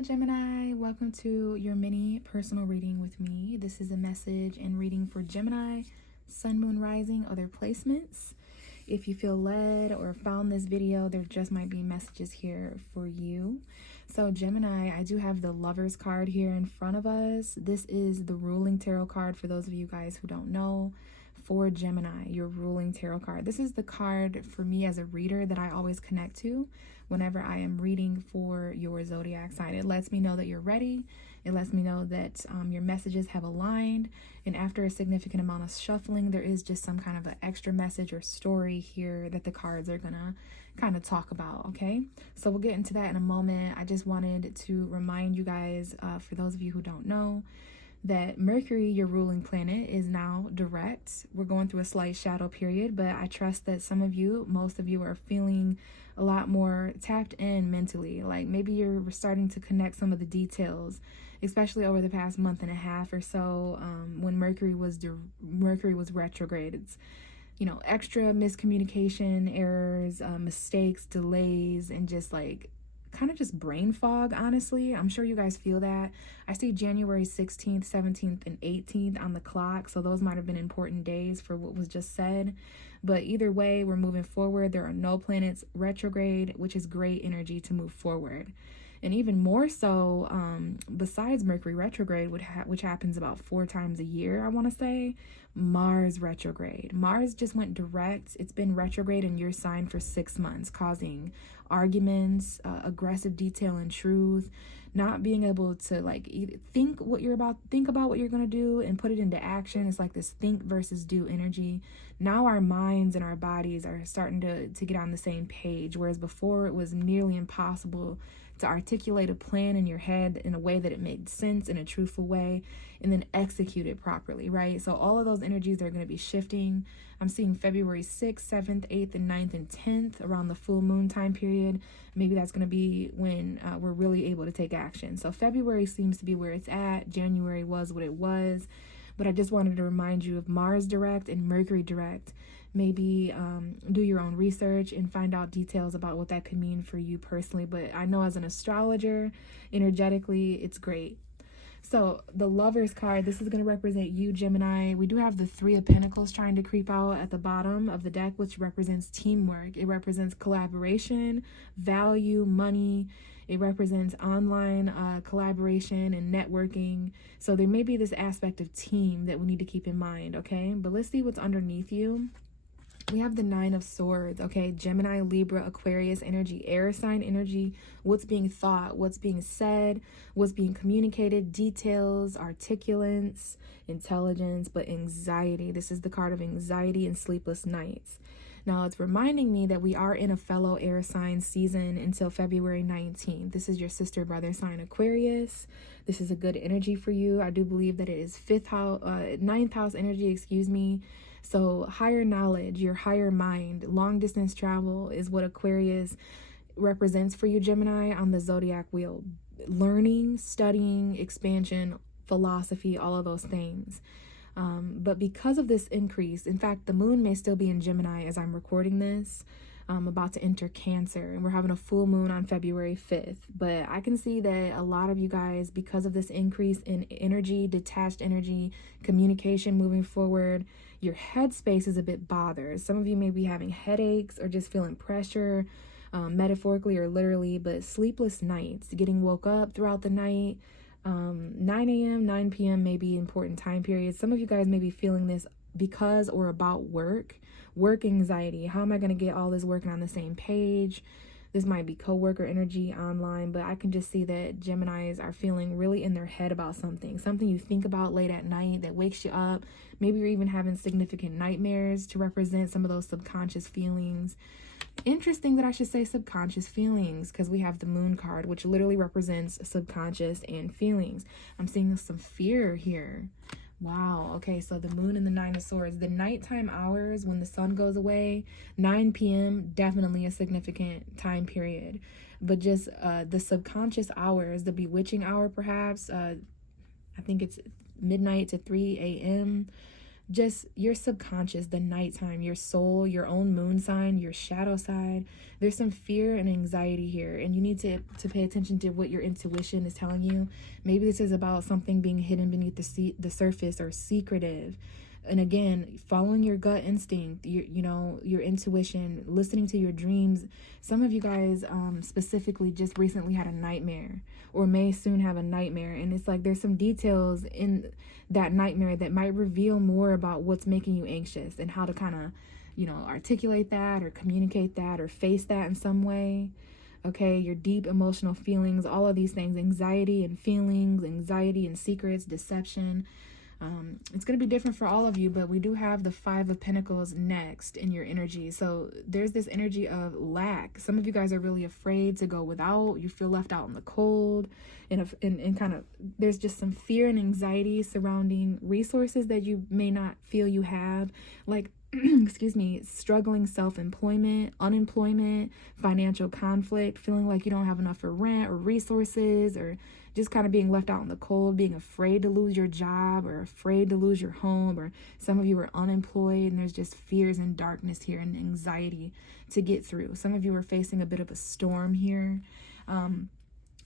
Hi Gemini, welcome to your mini personal reading with me. This is a message and reading for Gemini, Sun, Moon, Rising, other placements. If you feel led or found this video, there just might be messages here for you. So Gemini, I do have the Lovers card here in front of us. This is the ruling tarot card for those of you guys who don't know. For Gemini, your ruling tarot card. This is the card for me as a reader that I always connect to whenever I am reading for your zodiac sign. It lets me know that you're ready. It lets me know that your messages have aligned. And after a significant amount of shuffling, there is just some kind of an extra message or story here that the cards are gonna kind of talk about, okay? So we'll get into that in a moment. I just wanted to remind you guys, for those of you who don't know, that Mercury, your ruling planet, is now direct. We're going through a slight shadow period, but I trust that some of you, most of you, are feeling a lot more tapped in mentally. Like maybe you're starting to connect some of the details, especially over the past month and a half or so, when Mercury was retrograde. It's, you know, extra miscommunication, errors, mistakes, delays, and just like kind of just brain fog, honestly. I'm sure you guys feel that. I see January 16th, 17th, and 18th on the clock, so those might have been important days for what was just said. But either way, we're moving forward. There are no planets retrograde, which is great energy to move forward. And even more so, besides Mercury retrograde, which happens about 4 times a year, I want to say, Mars retrograde. Mars just went direct. It's been retrograde in your sign for 6 months, causing arguments, aggressive detail and truth, not being able to like think about what you're gonna do and put it into action. It's like this think versus do energy. Now our minds and our bodies are starting to get on the same page, whereas before it was nearly impossible to articulate a plan in your head in a way that it made sense, in a truthful way, and then execute it properly, right? So all of those energies are going to be shifting. I'm seeing February 6th, 7th, 8th, and 9th, and 10th around the full moon time period. Maybe that's going to be when we're really able to take action. So February seems to be where it's at. January was what it was. But I just wanted to remind you of Mars direct and Mercury direct. Maybe do your own research and find out details about what that could mean for you personally. But I know as an astrologer, energetically, it's great. So the Lovers card, this is going to represent you, Gemini. We do have the 3 of Pentacles trying to creep out at the bottom of the deck, which represents teamwork. It represents collaboration, value, money. It represents online collaboration and networking. So there may be this aspect of team that we need to keep in mind, okay? But let's see what's underneath you. We have the 9 of Swords, okay? Gemini, Libra, Aquarius energy, air sign energy, what's being thought, what's being said, what's being communicated, details, articulence, intelligence, but anxiety. This is the card of anxiety and sleepless nights. Now, it's reminding me that we are in a fellow air sign season until February 19th. This is your sister brother sign, Aquarius. This is a good energy for you. I do believe that it is 9th house energy, excuse me. So higher knowledge, your higher mind, long distance travel is what Aquarius represents for you, Gemini, on the zodiac wheel. Learning, studying, expansion, philosophy, all of those things. But because of this increase, in fact, the moon may still be in Gemini as I'm recording this. I'm about to enter Cancer, and we're having a full moon on February 5th. But I can see that a lot of you guys, because of this increase in energy, detached energy, communication moving forward, your headspace is a bit bothered. Some of you may be having headaches or just feeling pressure, metaphorically or literally, but sleepless nights, getting woke up throughout the night. 9 a.m., 9 p.m. may be important time periods. Some of you guys may be feeling this because or about work anxiety. How am I going to get all this working on the same page? This might be coworker energy online, but I can just see that Geminis are feeling really in their head about something you think about late at night that wakes you up. Maybe you're even having significant nightmares to represent some of those subconscious feelings. Interesting that I should say subconscious feelings, because we have the moon card, which literally represents subconscious and feelings. I'm seeing some fear here. Wow. Okay, so the moon and the 9 of Swords, the nighttime hours when the sun goes away, 9 p.m., definitely a significant time period. But just the subconscious hours, the bewitching hour perhaps, I think it's midnight to 3 a.m., just your subconscious, the nighttime, your soul, your own moon sign, your shadow side. There's some fear and anxiety here, and you need to pay attention to what your intuition is telling you. Maybe this is about something being hidden beneath the surface or secretive. And again, following your gut instinct, your intuition, listening to your dreams. Some of you guys specifically just recently had a nightmare or may soon have a nightmare, and it's like there's some details in that nightmare that might reveal more about what's making you anxious and how to kind of articulate that or communicate that or face that in some way. Okay, your deep emotional feelings, all of these things, anxiety and feelings, anxiety and secrets, deception. It's going to be different for all of you, but we do have the 5 of Pentacles next in your energy. So there's this energy of lack. Some of you guys are really afraid to go without. You feel left out in the cold, and kind of there's just some fear and anxiety surrounding resources that you may not feel you have, like excuse me, struggling self-employment, unemployment, financial conflict, feeling like you don't have enough for rent or resources, or just kind of being left out in the cold, being afraid to lose your job or afraid to lose your home, or some of you are unemployed and there's just fears and darkness here and anxiety to get through. Some of you are facing a bit of a storm here.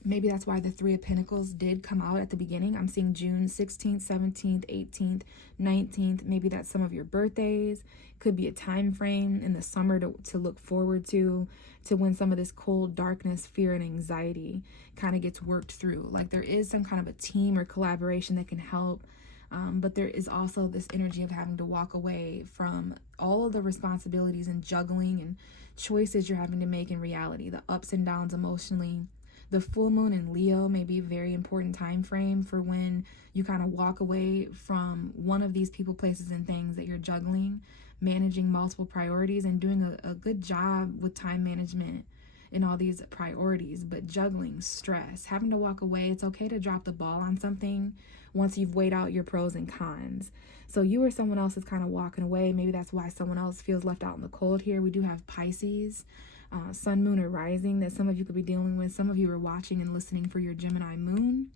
Maybe that's why the 3 of Pentacles did come out at the beginning. I'm seeing June 16th, 17th, 18th, 19th. Maybe that's some of your birthdays. Could be a time frame in the summer to look forward to when some of this cold darkness, fear, and anxiety kind of gets worked through. Like there is some kind of a team or collaboration that can help. But there is also this energy of having to walk away from all of the responsibilities and juggling and choices you're having to make in reality, the ups and downs emotionally. The full moon in Leo may be a very important time frame for when you kind of walk away from one of these people, places, and things that you're juggling, managing multiple priorities and doing a good job with time management in all these priorities, but juggling stress, having to walk away. It's okay to drop the ball on something once you've weighed out your pros and cons. So you or someone else is kind of walking away. Maybe that's why someone else feels left out in the cold here. We do have Pisces. Sun, moon, or rising that some of you could be dealing with. Some of you are watching and listening for your Gemini moon.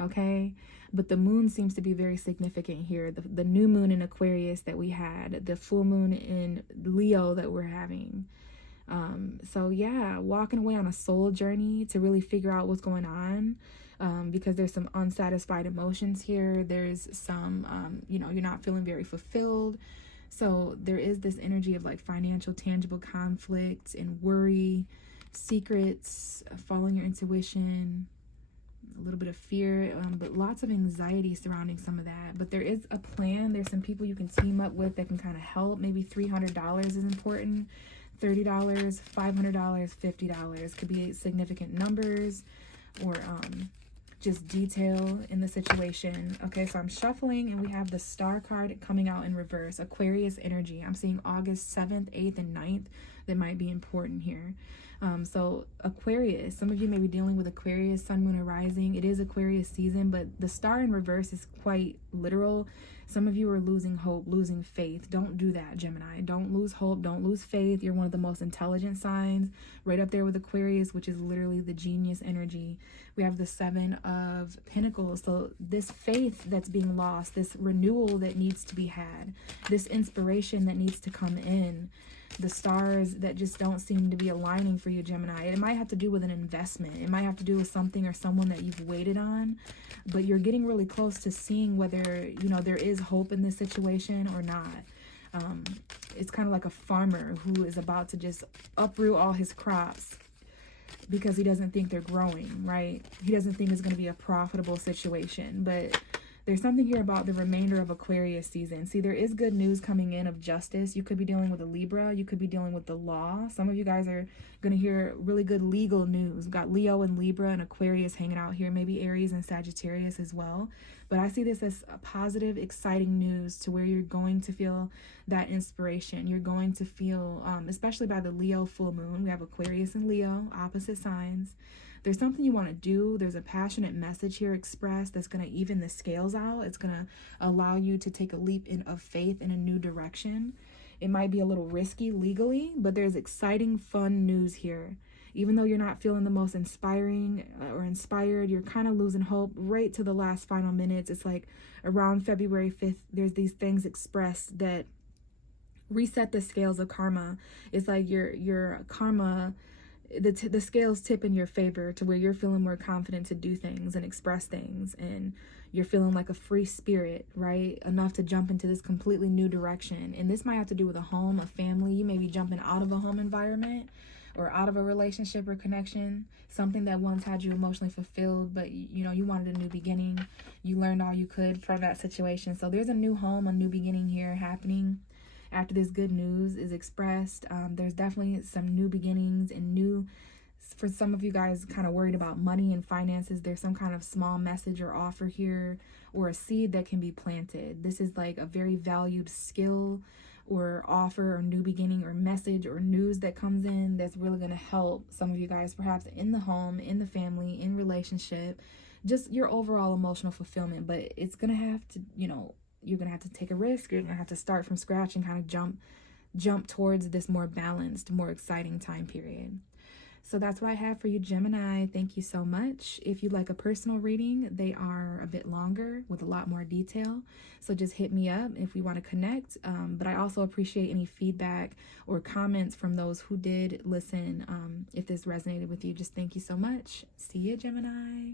Okay, but the moon seems to be very significant here. The new moon in Aquarius that we had, the full moon in Leo that we're having. So yeah, walking away on a soul journey to really figure out what's going on, because there's some unsatisfied emotions here. There's some, you're not feeling very fulfilled. So there is this energy of like financial, tangible conflict and worry, secrets, following your intuition, a little bit of fear, but lots of anxiety surrounding some of that. But there is a plan. There's some people you can team up with that can kind of help. Maybe $300 is important, $30, $500, $50 could be significant numbers, or just detail in the situation. Okay, so I'm shuffling and we have the Star card coming out in reverse, Aquarius energy. I'm seeing August 7th, 8th, and 9th that might be important here. So Aquarius, some of you may be dealing with Aquarius, sun, moon, or rising. It is Aquarius season, but the star in reverse is quite literal. Some of you are losing hope, losing faith. Don't do that, Gemini. Don't lose hope. Don't lose faith. You're one of the most intelligent signs, right up there with Aquarius, which is literally the genius energy. We have the 7 of Pentacles. So this faith that's being lost, this renewal that needs to be had, this inspiration that needs to come in, the stars that just don't seem to be aligning for you, Gemini. It might have to do with an investment. It might have to do with something or someone that you've waited on, but you're getting really close to seeing whether, there is hope in this situation or not. It's kind of like a farmer who is about to just uproot all his crops because he doesn't think they're growing, right? He doesn't think it's going to be a profitable situation, but there's something here about the remainder of Aquarius season. See, there is good news coming in of justice. You could be dealing with a Libra. You could be dealing with the law. Some of you guys are going to hear really good legal news. We've got Leo and Libra and Aquarius hanging out here. Maybe Aries and Sagittarius as well. But I see this as a positive, exciting news to where you're going to feel that inspiration. You're going to feel, especially by the Leo full moon. We have Aquarius and Leo, opposite signs. There's something you want to do. There's a passionate message here expressed that's going to even the scales out. It's going to allow you to take a leap of faith in a new direction. It might be a little risky legally, but there's exciting, fun news here. Even though you're not feeling the most inspiring or inspired, you're kind of losing hope right to the last final minutes. It's like around February 5th, there's these things expressed that reset the scales of karma. It's like your karma, the scales tip in your favor to where you're feeling more confident to do things and express things, and you're feeling like a free spirit, right? Enough to jump into this completely new direction. And this might have to do with a home, a family. You may be jumping out of a home environment or out of a relationship or connection, something that once had you emotionally fulfilled, but you know, you wanted a new beginning. You learned all you could from that situation. So there's a new home, a new beginning here happening after this good news is expressed. There's definitely some new beginnings and new, for some of you guys kind of worried about money and finances, there's some kind of small message or offer here, or a seed that can be planted. This is like a very valued skill or offer or new beginning or message or news that comes in that's really going to help some of you guys, perhaps in the home, in the family, in relationship, just your overall emotional fulfillment. But it's going to have to, you know, you're going to have to take a risk. You're going to have to start from scratch and kind of jump towards this more balanced, more exciting time period. So that's what I have for you, Gemini. Thank you so much. If you'd like a personal reading, they are a bit longer with a lot more detail. So just hit me up if we want to connect. But I also appreciate any feedback or comments from those who did listen. If this resonated with you, just thank you so much. See you, Gemini.